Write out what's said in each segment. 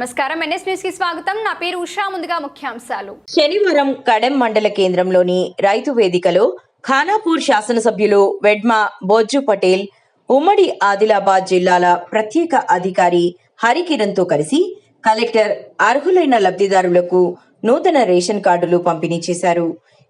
నమస్కారం. ఎన్ఎస్ న్యూస్కి స్వాగతం. నా పేరు ఉషా. ముందుగా ముఖ్యాంశాలు. శనివారం కడెం మండల కేంద్రంలోని రైతు వేదికలో ఖానాపూర్ శాసనసభ్యులు వెడ్మ బోజ్జు పటేల్ ఉమ్మడి ఆదిలాబాద్ జిల్లాల ప్రత్యేక అధికారి హరికిరణ్తో కలిసి కలెక్టర్ అర్హులైన లబ్ధిదారులకు నూతన రేషన్ కార్డులు పంపిణీ చేశారు.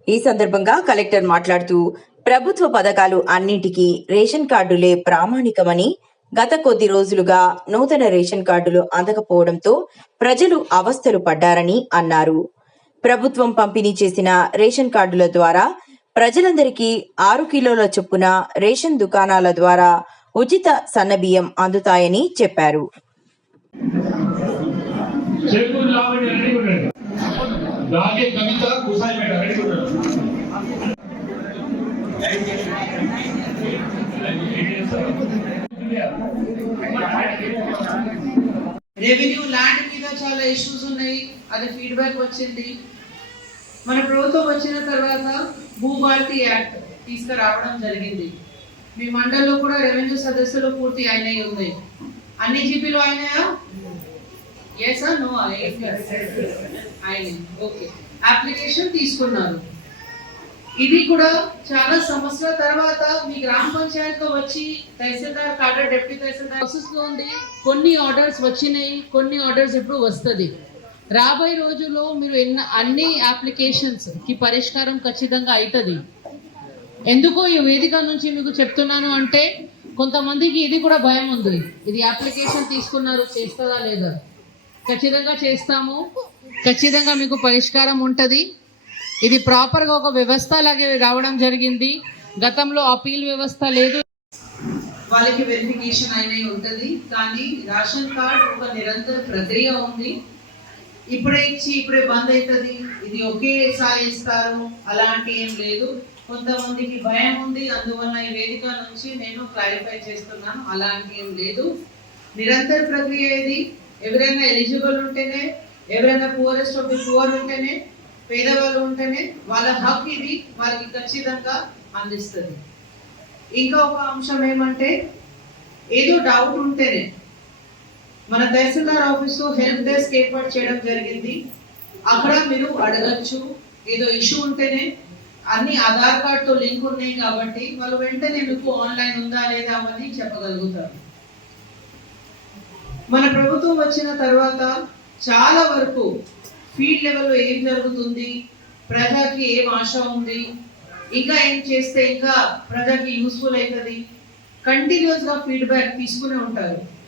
ఈ సందర్భంగా కలెక్టర్ మాట్లాడుతూ ప్రభుత్వ పథకాలు అన్నింటికీ రేషన్ కార్డులే ప్రామాణికమని గత కొద్ది రోజులుగా నూతన రేషన్ కార్డులు అందకపోవడంతో ప్రజలు అవస్థలు పడ్డారని అన్నారు. ప్రభుత్వం పంపిణీ చేసిన రేషన్ కార్డుల ద్వారా ప్రజలందరికీ ఆరు కిలోల చొప్పున రేషన్ దుకాణాల ద్వారా ఉచిత సన్నబియ్యం అందుతాయని చెప్పారు. రాగే కవిత కుసాయి మేడం రెడీ రెవెన్యూ ల్యాండ్ మీద చాలా ఇష్యూస్ ఉన్నాయి అది ఫీడ్బ్యాక్ వచ్చింది మన ప్రభుత్వం వచ్చిన తర్వాత భూభారతి యాక్ట్ తీసుకురావడం జరిగింది మీ మండలంలో కూడా రెవెన్యూ సదస్సులు పూర్తి అయినాయి ఉన్నాయి అన్ని జీపీలు అయినాయా ఎస్ నో అయినాయి ఓకే అప్లికేషన్ తీసుకున్నారు ఇది కూడా చాలా సంవత్సరాల తర్వాత మీ గ్రామ పంచాయతీలో వచ్చి తహసీల్దార్ కాడ డిప్యూటీ తహసీల్దార్ ప్రాసెస్లో కొన్ని ఆర్డర్స్ వచ్చినాయి కొన్ని ఆర్డర్స్ ఇప్పుడు వస్తుంది. రాబోయే రోజుల్లో మీరు ఎన్న అన్ని అప్లికేషన్స్కి పరిష్కారం ఖచ్చితంగా అవుతుంది ఎందుకో ఈ వేదిక నుంచి మీకు చెప్తున్నాను అంటే కొంతమందికి ఇది కూడా భయం ఉంది. ఇది అప్లికేషన్ తీసుకున్నారు చేస్తుందా లేదా? ఖచ్చితంగా చేస్తాము. ఖచ్చితంగా మీకు పరిష్కారం ఉంటుంది. ఇది ప్రాపర్గా ఒక వ్యవస్థ లాగే రావడం జరిగింది. గతంలో అపీల్ వ్యవస్థ లేదు. వాళ్ళకి వెరిఫికేషన్ అయినవి ఉంటుంది. కానీ రేషన్ కార్డ్ ఒక నిరంతర ప్రక్రియ ఉంది. ఇప్పుడే ఇచ్చి ఇప్పుడే బంద్ అవుతుంది ఇది ఒకేసారి ఇస్తారు. అలాంటి ఏం లేదు. కొంతమందికి భయం ఉంది. అందువల్ల ఈ వేదిక నుంచి నేను క్లారిఫై చేస్తున్నాను. అలాంటి ఏం లేదు. నిరంతర ప్రక్రియ ఇది. ఎవరైనా ఎలిజిబుల్ ఉంటేనే ఎవరైనా పూరెస్ట్ ఆఫ్ ది పూర్ ఉంటేనే పేదవాళ్ళు ఉంటేనే వాళ్ళ హక్ ఇది వారికి ఖచ్చితంగా అందిస్తుంది. ఇంకా ఒక అంశం ఏమంటే ఏదో డౌట్ ఉంటేనే మన తహసీల్దార్ ఆఫీసు హెల్ప్ డెస్క్ ఏర్పాటు చేయడం జరిగింది. అక్కడ మీరు అడగచ్చు. ఏదో ఇష్యూ ఉంటేనే అన్ని ఆధార్ కార్డ్తో లింక్ ఉన్నాయి కాబట్టి వాళ్ళు వెంటనే మీకు ఆన్లైన్ ఉందా లేదా అని చెప్పగలుగుతారు. మన ప్రభుత్వం వచ్చిన తర్వాత చాలా వరకు ఫీల్డ్ లెవెల్లో ఏం జరుగుతుంది? ప్రజలకి ఏం ఆశ ఉంది? ఇంకా ఏం చేస్తే ఇంకా ప్రజలకి యూస్ఫుల్ అవుతుంది? కంటిన్యూస్గా ఫీడ్బ్యాక్ తీసుకునే ఉంటారు.